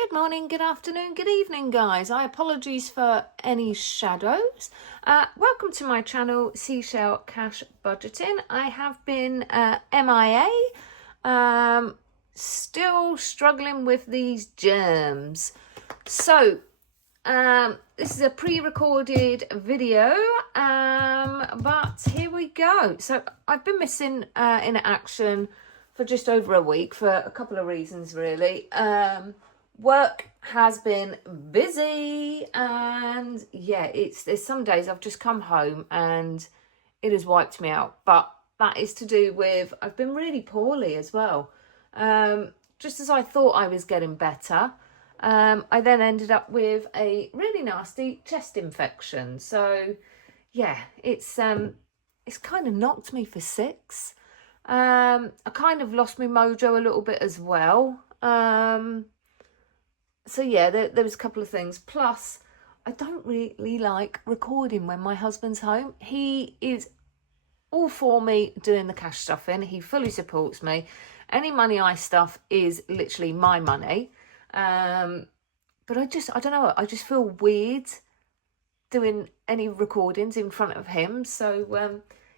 Good morning, good afternoon, good evening, guys. I apologize for any shadows. Welcome to my channel, SeaShellCashBudgeting. I have been MIA, still struggling with these germs. So, this is a pre-recorded video, but here we go. So, I've been missing in action for just over a week for a couple of reasons, really. Work has been busy, and yeah, there's some days I've just come home and it has wiped me out, but that is to do with I've been really poorly as well. Just as I thought I was getting better, I then ended up with a really nasty chest infection. So yeah, it's kind of knocked me for six. I kind of lost my mojo a little bit as well. So yeah, there was a couple of things. Plus, I don't really like recording when my husband's home. He is all for me doing the cash stuffing. He fully supports me. Any money I stuff is literally my money. But I don't know, I just feel weird doing any recordings in front of him. So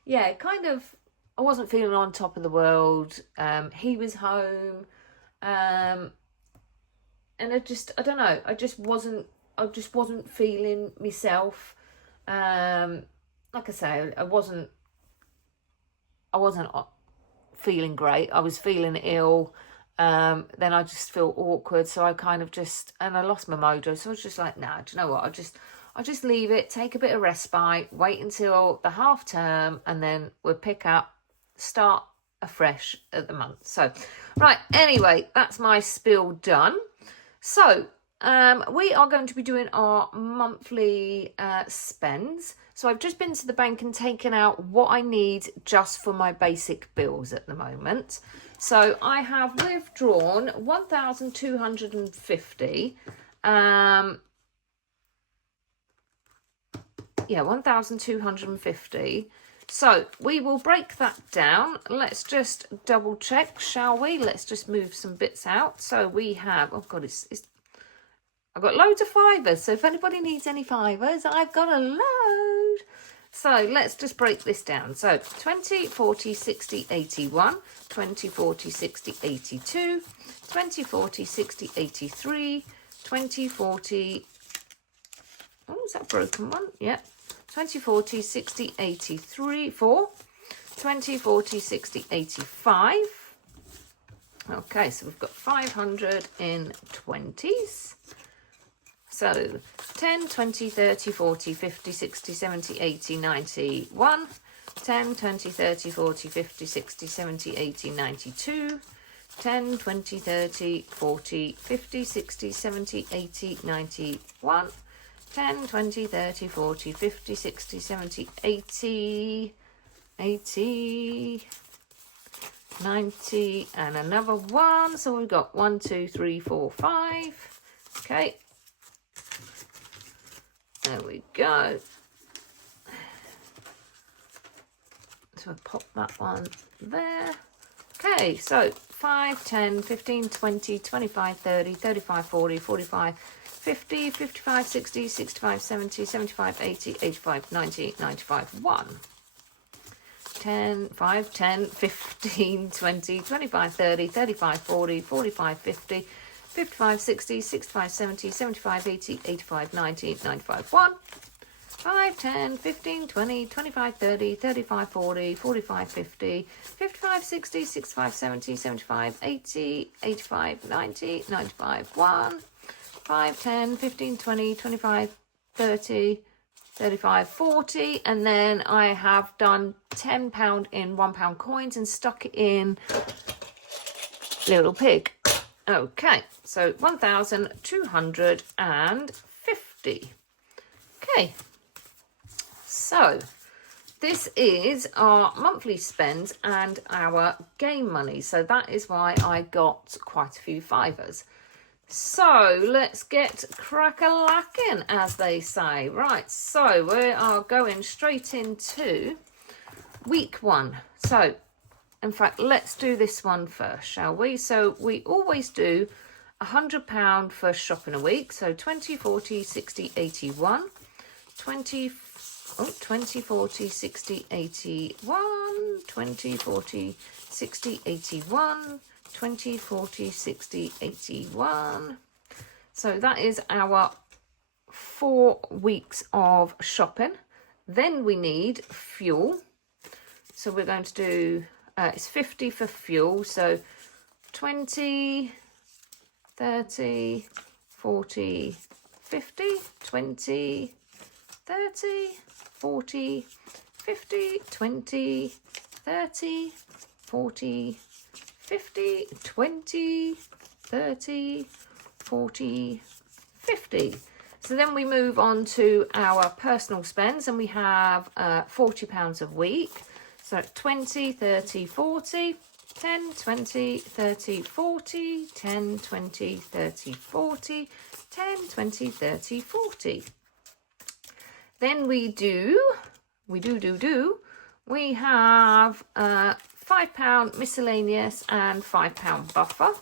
yeah, kind of, I wasn't feeling on top of the world. He was home. And I don't know, I just wasn't feeling myself. Like I say, I wasn't feeling great. I was feeling ill. Then I just feel awkward. So I kind of and I lost my mojo. So I was just like, nah, do you know what? I'll just leave it, take a bit of respite, wait until the half term, and then we'll pick up, start afresh at the month. So, right, anyway, that's my spiel done. So, we are going to be doing our monthly spends. So I've just been to the bank and taken out what I need just for my basic bills at the moment. So I have withdrawn 1,250. Yeah, 1,250. So we will break that down. Let's just double check, shall we? Let's just move some bits out. So we have, oh God, I've got loads of fivers. So if anybody needs any fivers, I've got a load. So let's just break this down. So 20, 40, 60, 81, 20, 40, 60, 82, 20, 40, 60, 83, 20, 40, oh, is that a broken one? Yeah. 20, 40, 60, 83, 4, 20, 40, 60, 85. Okay, so we've got 500 in 20s. So 10, 20, 30, 40, 50, 60, 70, 80, 90, 1. 10, 20, 30, 40, 50, 60, 70, 80, 92. 10, 20, 30, 40, 50, 60, 70, 80, 91. 10, 20, 30, 40, 50, 60, 70, 80, 80, 90, and another one. So we've got 1, 2, 3, 4, 5. Okay. There we go. So I pop that one there. Okay, so 5, 10, 15, 20, 25, 30, 35, 40, 45, 50, 55, 60, 65, 70, 75, 80, 85, 90, 95, 1. 10, 5, 10, 15, 20, 25, 30, 35, 40, 45, 50, 55, 60, 65, 70, 75, 80, 85, 90, 95, 1. 5, 10, 15, 20, 25, 30, 35, 40, 45, 50, 55, 60, 65, 70, 75, 80, 85, 90, 95, 1. 5, 10, 15, 20, 25, 30, 35, 40. And then I have done £10 in £1 coins and stuck it in Little Pig. Okay, so 1,250. Okay, so this is our monthly spends and our game money. So that is why I got quite a few fivers. So let's get crack-a-lacking, as they say. Right, so we are going straight into week one. So, in fact, let's do this one first, shall we? So we always do £100 for shopping a week. So 20, 40, 60, 81. 20, 40, 60, 81. 20, 40, 60, 81. 20, 40, 60, 81. So that is our 4 weeks of shopping. Then we need fuel. So we're going to do, it's 50 for fuel. So 20, 30, 40, 50, 20, 30, 40, 50, 20, 30, 40, 50, 20, 30, 40, 50. So then we move on to our personal spends, and we have £40 a week. So 20, 30, 40, 10, 20, 30, 40, 10, 20, 30, 40, 10, 20, 30, 40. Then we have £5 miscellaneous and £5 buffer.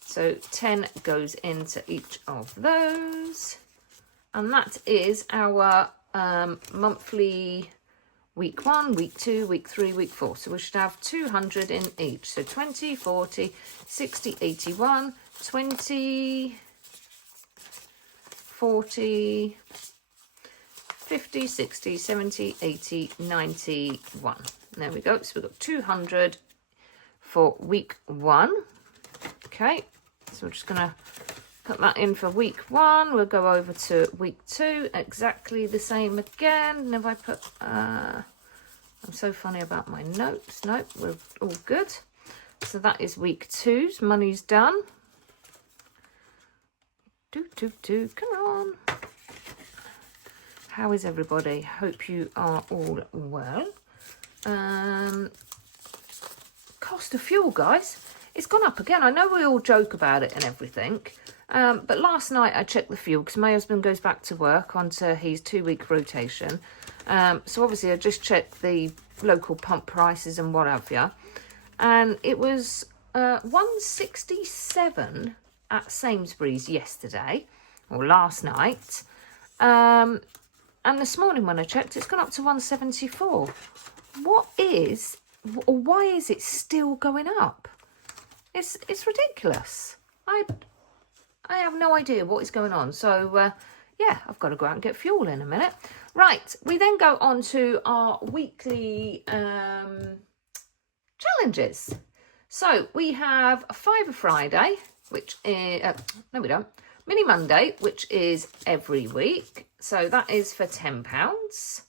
So 10 goes into each of those. And that is our monthly week 1, week 2, week 3, week 4. So we should have 200 in each. So 20, 40, 60, 81, 20, 40, 50, 60, 70, 80, 91. There we go. So we've got 200 for week 1. Okay, so we're just going to put that in for week 1. We'll go over to week 2, exactly the same again. And if I put, I'm so funny about my notes. Nope, we're all good. So that is week 2's money's done. Come on. How is everybody? Hope you are all well. Cost of fuel, guys. It's gone up again. I know we all joke about it and everything. But last night I checked the fuel because my husband goes back to work onto his 2-week rotation. So obviously I just checked the local pump prices and what have you. And it was £1.67 at Sainsbury's yesterday, or last night. And this morning when I checked, it's gone up to £1.74. Why is it still going up? It's ridiculous. I have no idea what is going on. So, yeah, I've got to go out and get fuel in a minute. Right, we then go on to our weekly challenges. So we have a Fiver Friday, which is, no we don't, Mini Monday, which is every week. So that is for £10.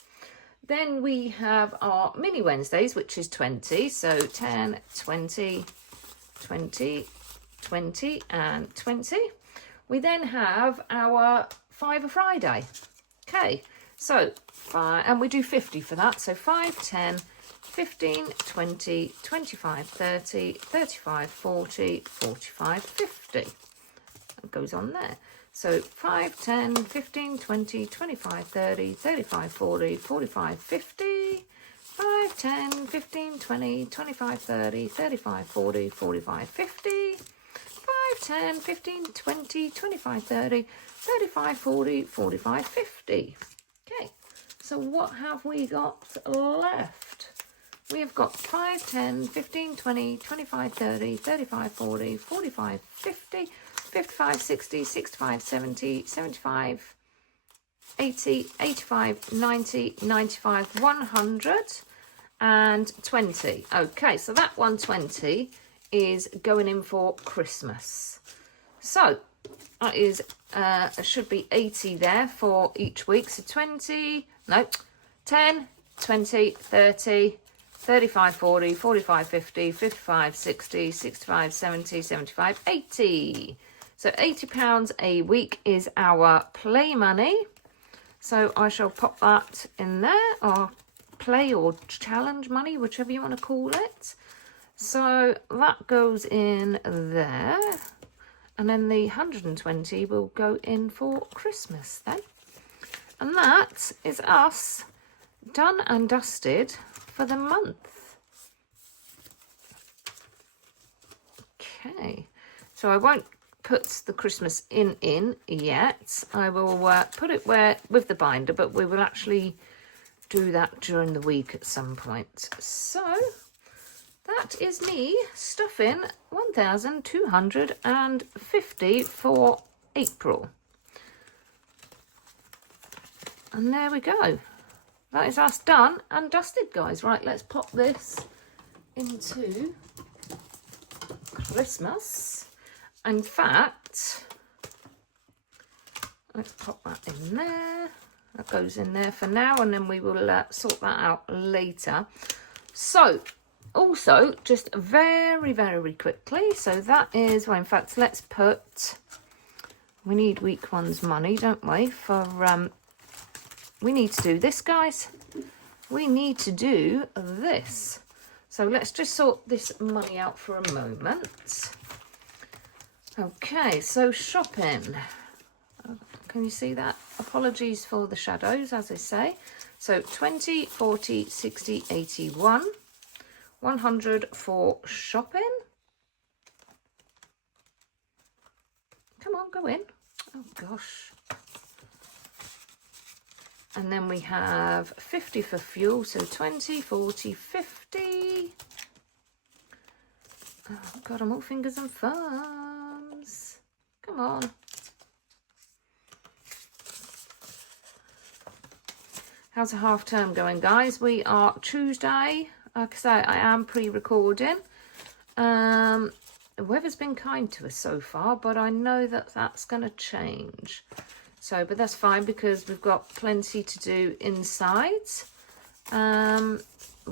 Then we have our Mini Wednesdays, which is 20. So 10, 20, 20, 20 and 20. We then have our Fiver Friday. Okay, so and we do 50 for that. So 5, 10, 15, 20, 25, 30, 35, 40, 45, 50. That goes on there. So 5, 10, 15, 20, 25, 30, 35, 40, 45, 50. 5, 10, 15, 20, 25, 30, 35, 40, 45, 50. 5, 10, 15, 20, 25, 30, 35, 40, 45, 50. Okay, so what have we got left? We have got 5, 10, 15, 20, 25, 30, 35, 40, 45, 50, 55, 60, 65, 70, 75, 80, 85, 90, 95, 100 and 20. Okay, so that 120 is going in for Christmas. So that is should be 80 there for each week. So 10, 20, 30, 35, 40, 45, 50, 55, 60, 65, 70, 75, 80. So £80 a week is our play money. So I shall pop that in there, or play or challenge money, whichever you want to call it. So that goes in there. And then the 120 will go in for Christmas then. And that is us done and dusted for the month. Okay, so I won't put the Christmas in yet. I will put it where with the binder, but we will actually do that during the week at some point. So that is me stuffing 1,250 for April. And there we go. That is us done and dusted, guys. Right, let's pop this into Christmas. In fact, let's pop that in there. That goes in there for now, and then we will sort that out later. So, also, just very, very quickly, so that is, well, in fact, let's put, we need week one's money, don't we, for, we need to do this, guys. We need to do this. So let's just sort this money out for a moment. Okay, so shopping. Can you see that? Apologies for the shadows, as I say. So 20, 40, 60, 81. 100 for shopping. Come on, go in. Oh, gosh. And then we have 50 for fuel. So 20, 40, 50. Oh, God, I'm all fingers and thumbs. Come on. How's the half term going, guys? We are Tuesday. Like I say, I am pre-recording. The weather's been kind to us so far, but I know that that's going to change. So, but that's fine because we've got plenty to do inside. We're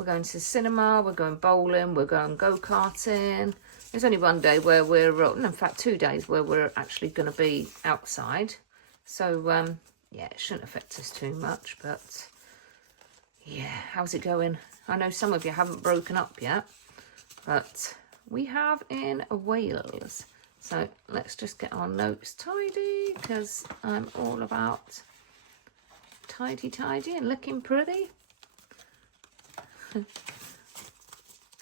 going to the cinema, we're going bowling, we're going go-karting. There's only one day where we're, no, in fact 2 days where we're actually going to be outside. So, yeah, it shouldn't affect us too much, but yeah, how's it going? I know some of you haven't broken up yet, but we have in Wales. So let's just get our notes tidy because I'm all about tidy and looking pretty.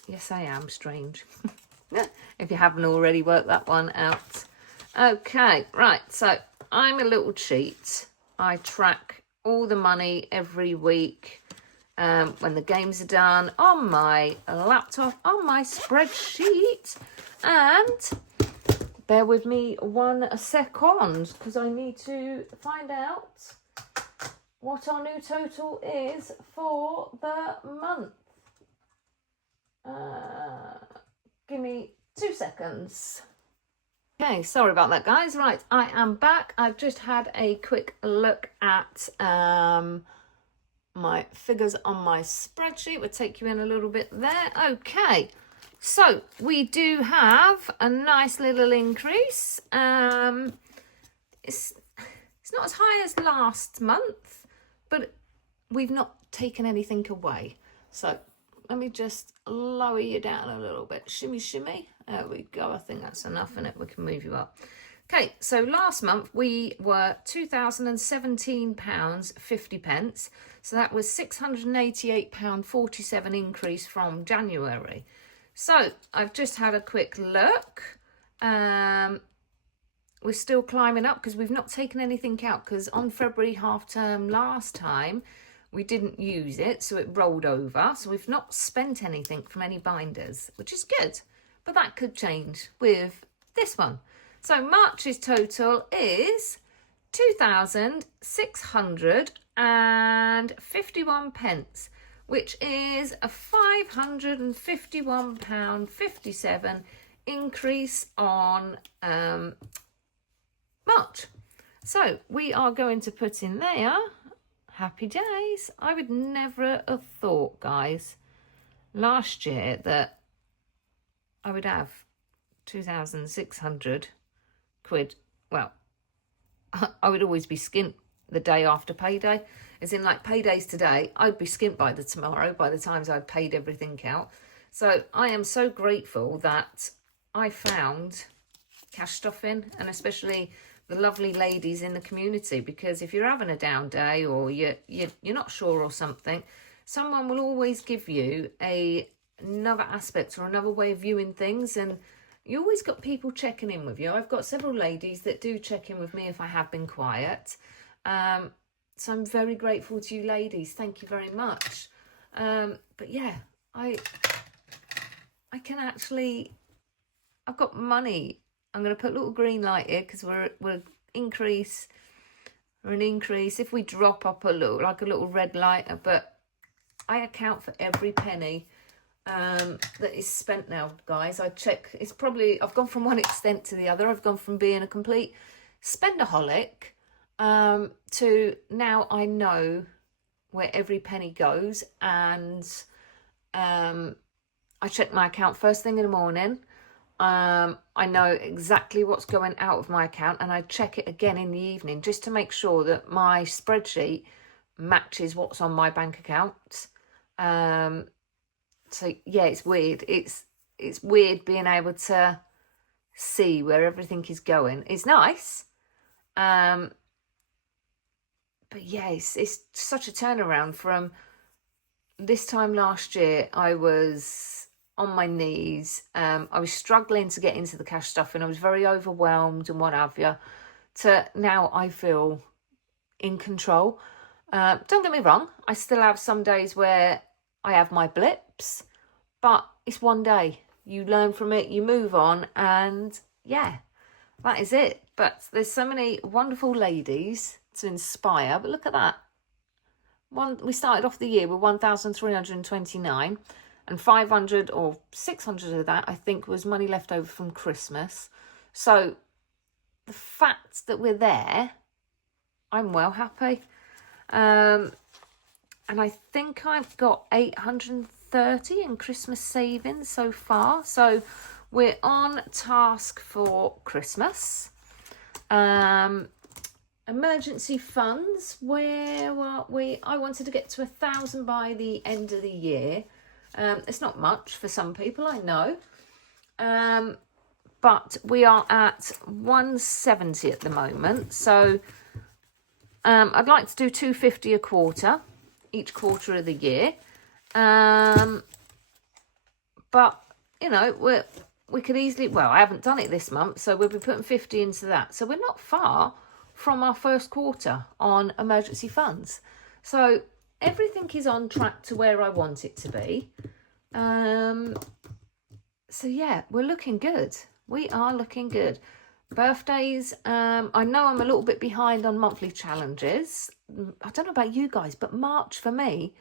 Yes, I am strange. If you haven't already worked that one out. Okay, right. So I'm a little cheat. I track all the money every week when the games are done on my laptop, on my spreadsheet. And bear with me 1 second because I need to find out what our new total is for the month. Give me 2 seconds. Okay, sorry about that, guys. Right, I am back. I've just had a quick look at my figures on my spreadsheet. We'll take you in a little bit there. Okay, so we do have a nice little increase. It's not as high as last month, but we've not taken anything away. So let me just lower you down a little bit. Shimmy, shimmy. There we go. I think that's enough in it. We can move you up. Okay, so last month we were £2,017.50. So that was £688.47 increase from January. So I've just had a quick look. We're still climbing up because we've not taken anything out because on February half term last time, we didn't use it, so it rolled over. So we've not spent anything from any binders, which is good. But that could change with this one. So March's total is £2,651, which is a £551.57 increase on March. So we are going to put in there, happy days. I would never have thought, guys, last year that I would have 2,600 quid. Well, I would always be skint the day after payday. As in, like, payday's today, I'd be skint by the tomorrow, by the times I'd paid everything out. So I am so grateful that I found cash stuffing, and especially the lovely ladies in the community, because if you're having a down day or you're not sure or something, someone will always give you another aspect or another way of viewing things, and You always got people checking in with you. I've got several ladies that do check in with me if I have been quiet. So I'm very grateful to you ladies. Thank you very much. But yeah, I can actually, I've got money. I'm going to put a little green light here because we're increase. Or an increase. If we drop up a little, like a little red light, but I account for every penny that is spent now, guys. I check. It's probably, I've gone from one extent to the other. I've gone from being a complete spendaholic to now I know where every penny goes, and I check my account first thing in the morning. I know exactly what's going out of my account, and I check it again in the evening just to make sure that my spreadsheet matches what's on my bank account. So yeah, it's weird. It's weird being able to see where everything is going. It's nice. But yeah, it's such a turnaround from this time last year. I was on my knees. I was struggling to get into the cash stuff, and I was very overwhelmed and what have you, to now I feel in control. Don't get me wrong, I still have some days where I have my blips, but it's one day. You learn from it, you move on, and yeah, that is it. But there's so many wonderful ladies to inspire. But look at that. We started off the year with 1,329. And 500 or 600 of that, I think, was money left over from Christmas. So the fact that we're there, I'm well happy. And I think I've got 830 in Christmas savings so far. So we're on task for Christmas. Emergency funds, where are we? I wanted to get to 1,000 by the end of the year. It's not much for some people, I know. But we are at 170 at the moment. So I'd like to do 250 a quarter, each quarter of the year. But, you know, we could easily, well, I haven't done it this month, so we'll be putting 50 into that. So we're not far from our first quarter on emergency funds. So everything is on track to where I want it to be. So yeah, we're looking good. We are looking good. Birthdays, I know I'm a little bit behind on monthly challenges. I don't know about you guys, but March for me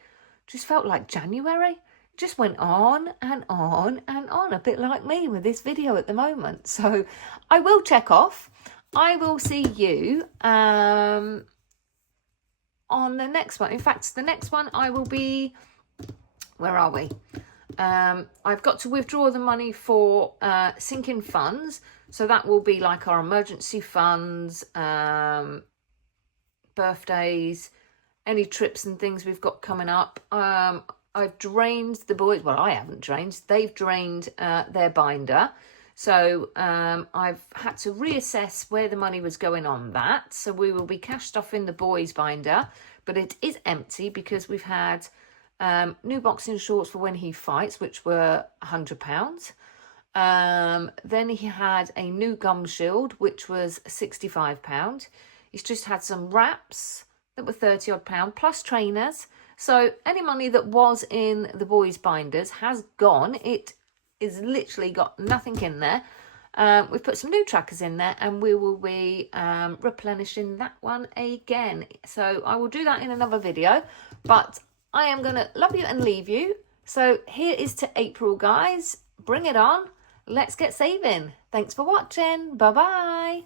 just felt like January. It just went on and on and on, a bit like me with this video at the moment. So I will check off. I will see you on the next one. In fact, the next one I will be, where are we? I've got to withdraw the money for sinking funds. So that will be like our emergency funds, birthdays, any trips and things we've got coming up. I've drained the boys. Well, I haven't drained. They've drained their binder. So I've had to reassess where the money was going on that. So we will be cashed off in the boys binder, but it is empty because we've had new boxing shorts for when he fights, which were £100. Then he had a new gum shield, which was £65. He's just had some wraps that were £30 odd, plus trainers. So any money that was in the boys' binders has gone. It is literally got nothing in there. We've put some new trackers in there, and we will be replenishing that one again. So I will do that in another video, but I am going to love you and leave you. So here is to April, guys. Bring it on. Let's get saving. Thanks for watching. Bye-bye.